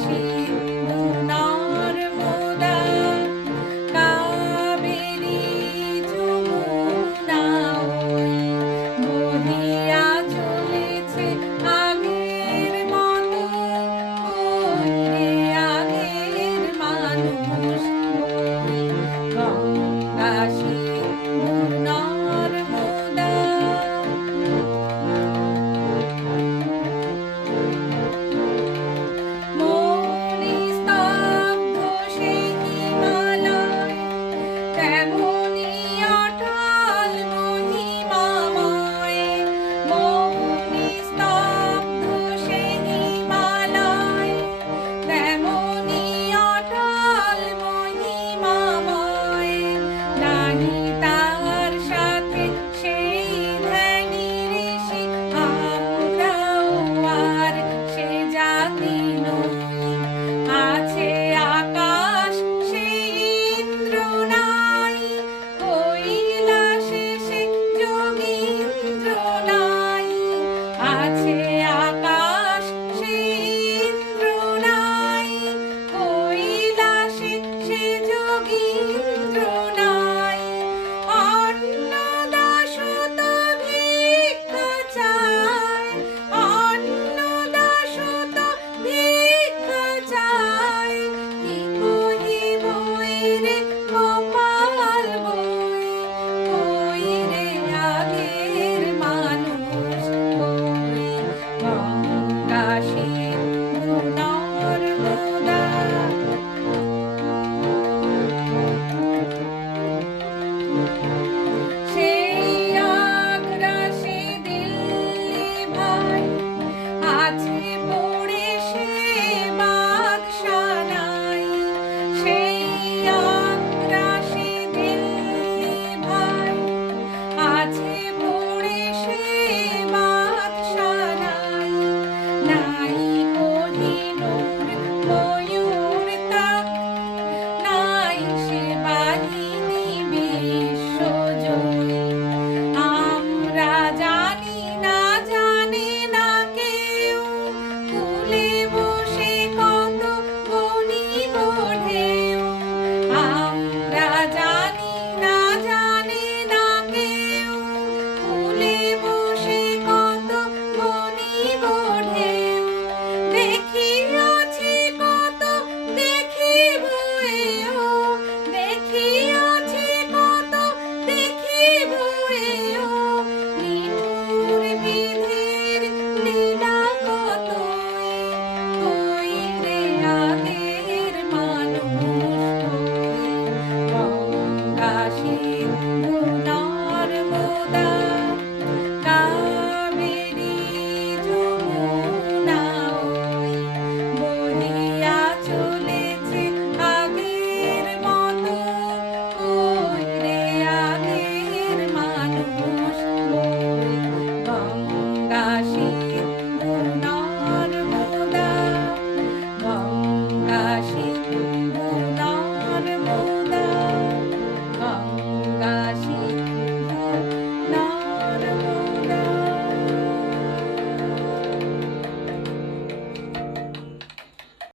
Thank mm -hmm. you.